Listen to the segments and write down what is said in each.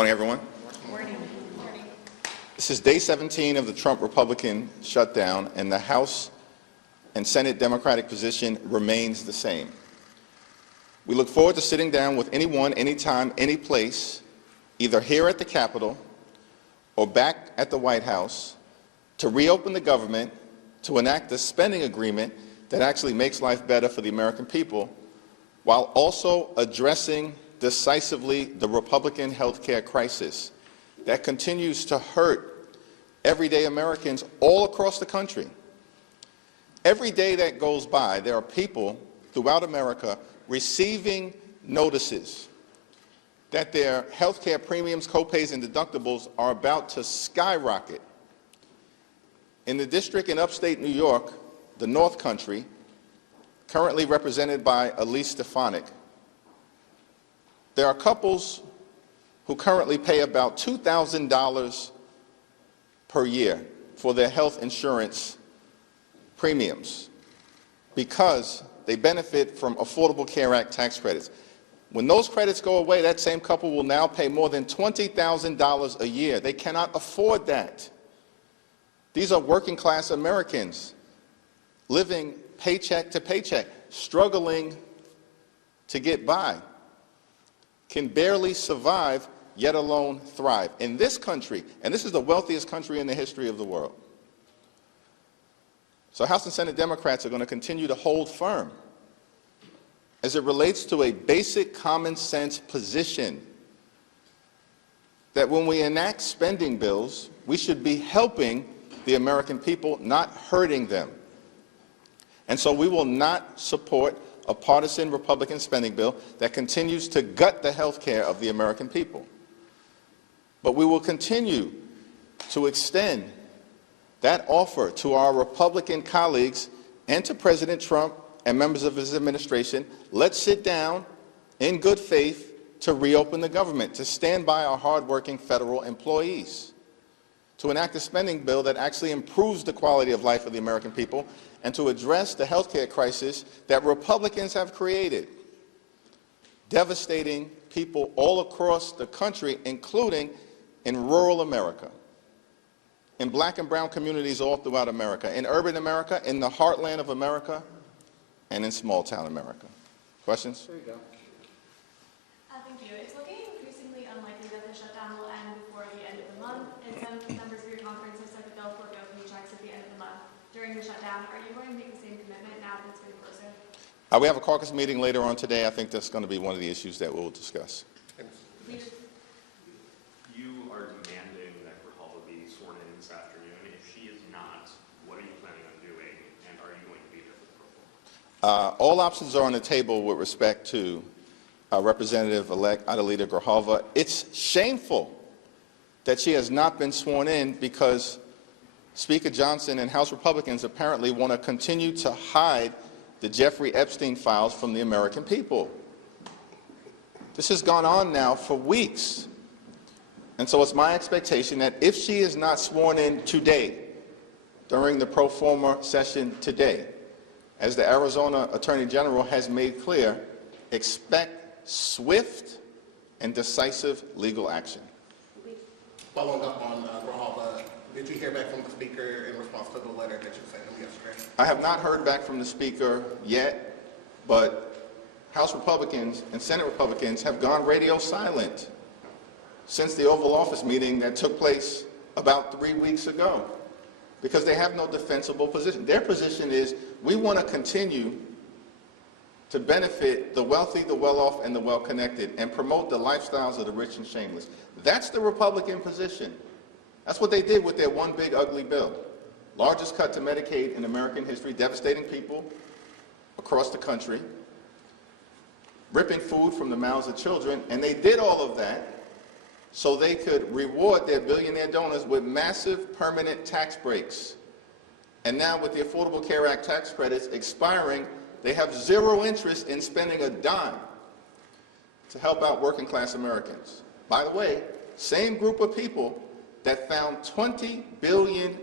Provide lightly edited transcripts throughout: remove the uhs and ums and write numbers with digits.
Morning, everyone. Morning. This is day 17 of the Trump Republican shutdown, and the House and Senate Democratic position remains the same. We look forward to sitting down with anyone, anytime, any place, either here at the Capitol or back at the White House, to reopen the government, to enact a spending agreement that actually makes life better for the American people, while also addressing decisively the Republican health care crisis that continues to hurt everyday Americans all across the country. Every day that goes by, there are people throughout America receiving notices that their health care premiums, copays, and deductibles are about to skyrocket. In the district in upstate New York, the North Country, currently represented by Elise Stefanik, there are couples who currently pay about $2,000 per year for their health insurance premiums because they benefit from Affordable Care Act tax credits. When those credits go away, that same couple will now pay more than $20,000 a year. They cannot afford that. These are working class Americans living paycheck to paycheck, struggling to get by, can barely survive, yet alone thrive. In this country, and this is the wealthiest country in the history of the world. So House and Senate Democrats are going to continue to hold firm as it relates to a basic common sense position that when we enact spending bills, we should be helping the American people, not hurting them. And so we will not support a partisan Republican spending bill that continues to gut the health care of the American people. But we will continue to extend that offer to our Republican colleagues and to President Trump and members of his administration. Let's sit down in good faith to reopen the government, to stand by our hardworking federal employees, to enact a spending bill that actually improves the quality of life of the American people, and to address the health care crisis that Republicans have created, devastating people all across the country, including in rural America, in black and brown communities all throughout America, in urban America, in the heartland of America, and in small town America. Questions? There you go. Thank you. It's looking increasingly unlikely that the shutdown will end before the end of the month, and some members of your conference have said that they'll forego paychecks at the end of the month. During the shutdown, are you going to make the same commitment now that it's getting closer? We have a caucus meeting later on today. I think that's going to be one of the issues that we'll discuss. You are demanding that Grijalva be sworn in this afternoon. If she is not, what are you planning on doing, and are you going to be there for the proposal? All options are on the table with respect to Representative-elect Adelita Grijalva. It's shameful that she has not been sworn in because Speaker Johnson and House Republicans apparently want to continue to hide the Jeffrey Epstein files from the American people. This has gone on now for weeks. And so it's my expectation that if she is not sworn in today, during the pro forma session today, as the Arizona Attorney General has made clear, expect swift and decisive legal action. Following up on Grijalva, did you hear back from the Speaker in response to the letter that you sent him yesterday? I have not heard back from the Speaker yet, but House Republicans and Senate Republicans have gone radio silent since the Oval Office meeting that took place about 3 weeks ago because they have no defensible position. Their position is we want to continue to benefit the wealthy, the well-off, and the well-connected and promote the lifestyles of the rich and shameless. That's the Republican position. That's what they did with their one big ugly bill. Largest cut to Medicaid in American history, devastating people across the country, ripping food from the mouths of children, and they did all of that so they could reward their billionaire donors with massive permanent tax breaks. And now with the Affordable Care Act tax credits expiring, they have zero interest in spending a dime to help out working class Americans. By the way, same group of people that found $20 billion,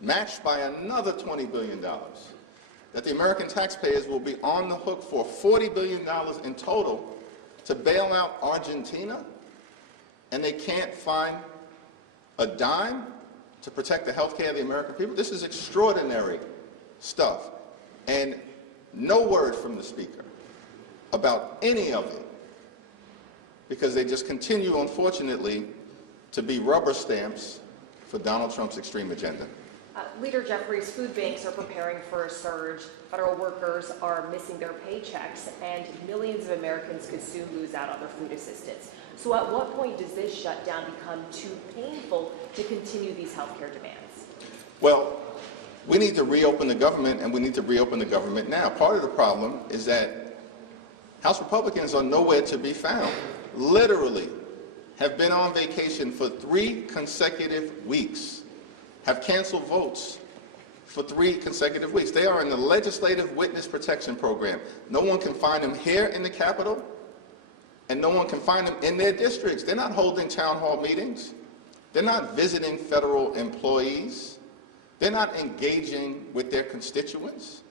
matched by another $20 billion, that the American taxpayers will be on the hook for $40 billion in total to bail out Argentina and they can't find a dime to protect the health care of the American people? This is extraordinary stuff. And no word from the Speaker about any of it, because they just continue, unfortunately, to be rubber stamps for Donald Trump's extreme agenda. Leader Jeffries, food banks are preparing for a surge. Federal workers are missing their paychecks, and millions of Americans could soon lose out on their food assistance. So at what point does this shutdown become too painful to continue these health care demands? Well, we need to reopen the government, and we need to reopen the government now. Part of the problem is that House Republicans are nowhere to be found. Literally have been on vacation for 3 consecutive weeks, have canceled votes for 3 consecutive weeks. They are in the Legislative Witness Protection Program. No one can find them here in the Capitol, and no one can find them in their districts. They're not holding town hall meetings. They're not visiting federal employees. They're not engaging with their constituents.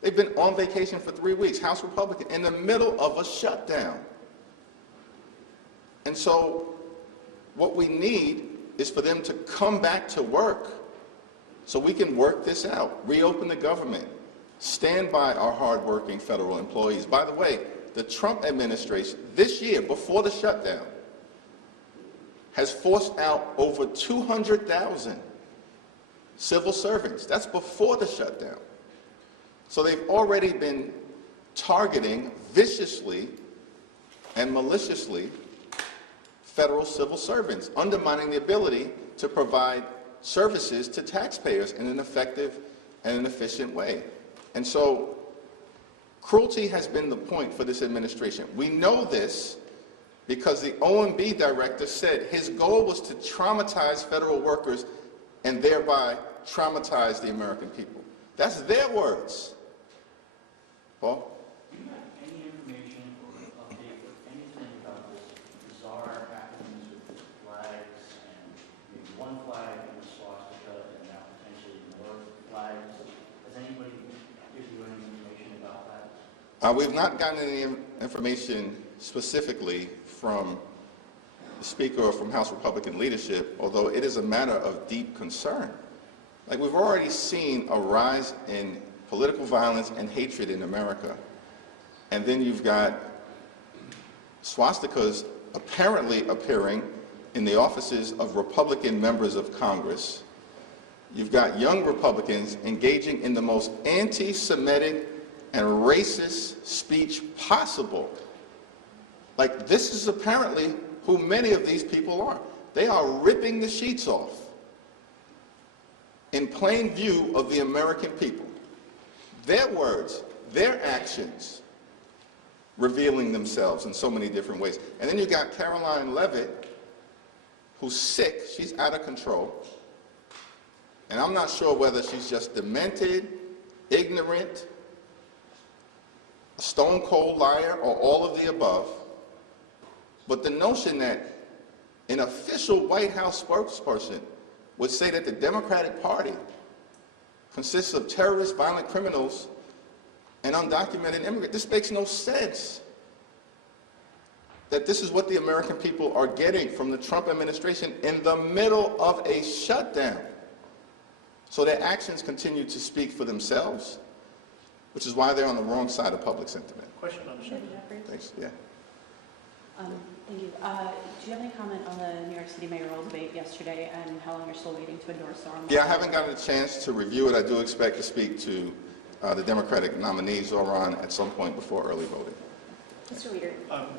They've been on vacation for 3 weeks, House Republican, in the middle of a shutdown. And so what we need is for them to come back to work so we can work this out, reopen the government, stand by our hardworking federal employees. By the way, the Trump administration this year, before the shutdown, has forced out over 200,000 civil servants. That's before the shutdown. So they've already been targeting viciously and maliciously federal civil servants, undermining the ability to provide services to taxpayers in an effective and an efficient way. And so cruelty has been the point for this administration. We know this because the OMB director said his goal was to traumatize federal workers and thereby traumatize the American people. That's their words. Paul? Do you have any information or update or anything about this bizarre happenings with flags and maybe one flag in the swastika and now potentially more flags? Has anybody given you any information about that? We've not gotten any information specifically from the Speaker or from House Republican leadership, although it is a matter of deep concern. Like, we've already seen a rise in political violence and hatred in America. And then you've got swastikas apparently appearing in the offices of Republican members of Congress. You've got young Republicans engaging in the most anti-Semitic and racist speech possible. Like, this is apparently who many of these people are. They are ripping the sheets off in plain view of the American people. Their words, their actions, revealing themselves in so many different ways. And then you got Caroline Leavitt, who's sick. She's out of control. And I'm not sure whether she's just demented, ignorant, a stone cold liar, or all of the above. But the notion that an official White House spokesperson would say that the Democratic Party consists of terrorists, violent criminals, and undocumented immigrants, this makes no sense. That this is what the American people are getting from the Trump administration in the middle of a shutdown. So their actions continue to speak for themselves, which is why they're on the wrong side of public sentiment. Question on the shutdown. Thanks. Yeah. Thank you. Do you have any comment on the New York City mayoral debate yesterday and how long you're still waiting to endorse Zoran? Yeah, I haven't gotten a chance to review it. I do expect to speak to the Democratic nominee, Zoran, at some point before early voting. Mr. Leader.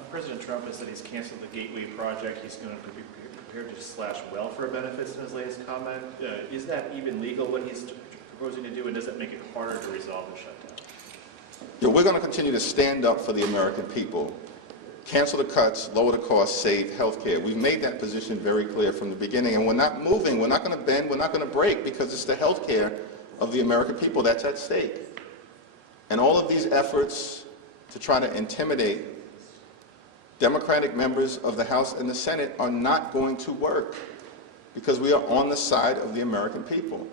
President Trump has said he's canceled the Gateway project. He's going to be prepared to slash welfare benefits in his latest comment. Is that even legal, what he's proposing to do, and does that make it harder to resolve the shutdown? Yeah, we're going to continue to stand up for the American people. Cancel the cuts, lower the costs, save health care. We've made that position very clear from the beginning, and we're not moving. We're not going to bend. We're not going to break, because it's the health care of the American people that's at stake. And all of these efforts to try to intimidate Democratic members of the House and the Senate are not going to work, because we are on the side of the American people.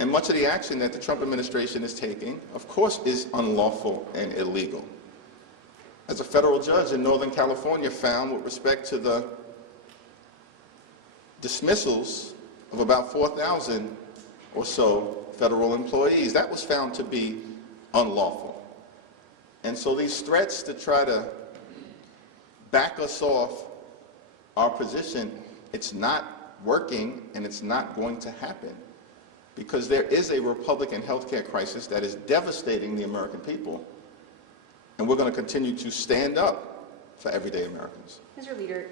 And much of the action that the Trump administration is taking, of course, is unlawful and illegal. As a federal judge in Northern California found with respect to the dismissals of about 4,000 or so federal employees. That was found to be unlawful. And so these threats to try to back us off our position, it's not working and it's not going to happen, because there is a Republican healthcare crisis that is devastating the American people, and we're going to continue to stand up for everyday Americans. Mr. Leader,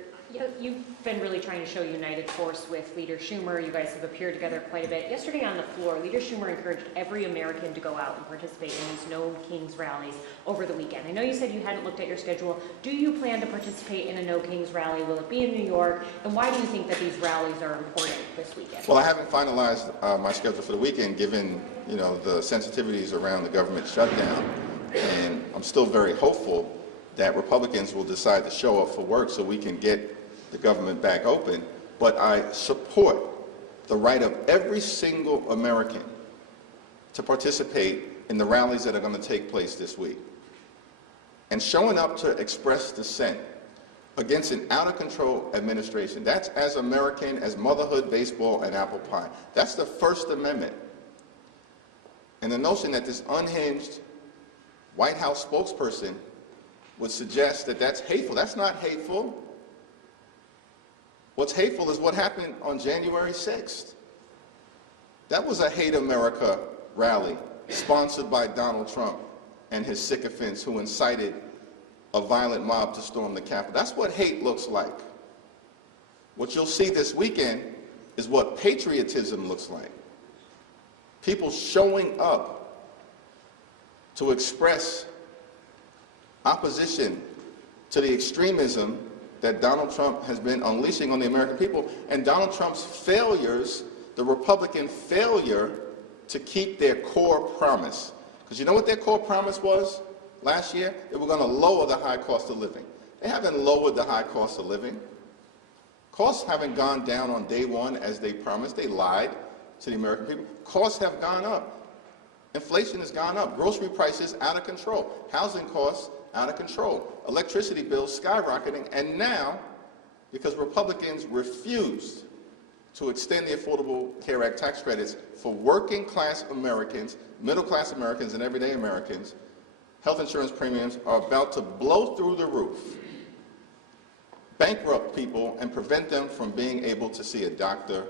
you've been really trying to show united force with Leader Schumer. You guys have appeared together quite a bit. Yesterday on the floor, Leader Schumer encouraged every American to go out and participate in these No Kings rallies over the weekend. I know you said you hadn't looked at your schedule. Do you plan to participate in a No Kings rally? Will it be in New York? And why do you think that these rallies are important this weekend? Well, I haven't finalized my schedule for the weekend, given the sensitivities around the government shutdown, and I'm still very hopeful that Republicans will decide to show up for work so we can get the government back open. But I support the right of every single American to participate in the rallies that are going to take place this week. And showing up to express dissent against an out-of-control administration, that's as American as motherhood, baseball, and apple pie. That's the First Amendment. And the notion that this unhinged White House spokesperson would suggest that that's hateful. That's not hateful. What's hateful is what happened on January 6th. That was a Hate America rally sponsored by Donald Trump and his sycophants who incited a violent mob to storm the Capitol. That's what hate looks like. What you'll see this weekend is what patriotism looks like. People showing up to express opposition to the extremism that Donald Trump has been unleashing on the American people, and Donald Trump's failures, the Republican failure to keep their core promise. Because you know what their core promise was last year? They were going to lower the high cost of living. They haven't lowered the high cost of living. Costs haven't gone down on day one as they promised. They lied to the American people. Costs have gone up. Inflation has gone up. Grocery prices out of control. Housing costs out of control. Electricity bills skyrocketing. And now, because Republicans refused to extend the Affordable Care Act tax credits for working class Americans, middle class Americans, and everyday Americans, health insurance premiums are about to blow through the roof, bankrupt people, and prevent them from being able to see a doctor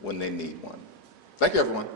when they need one. Thank you, everyone.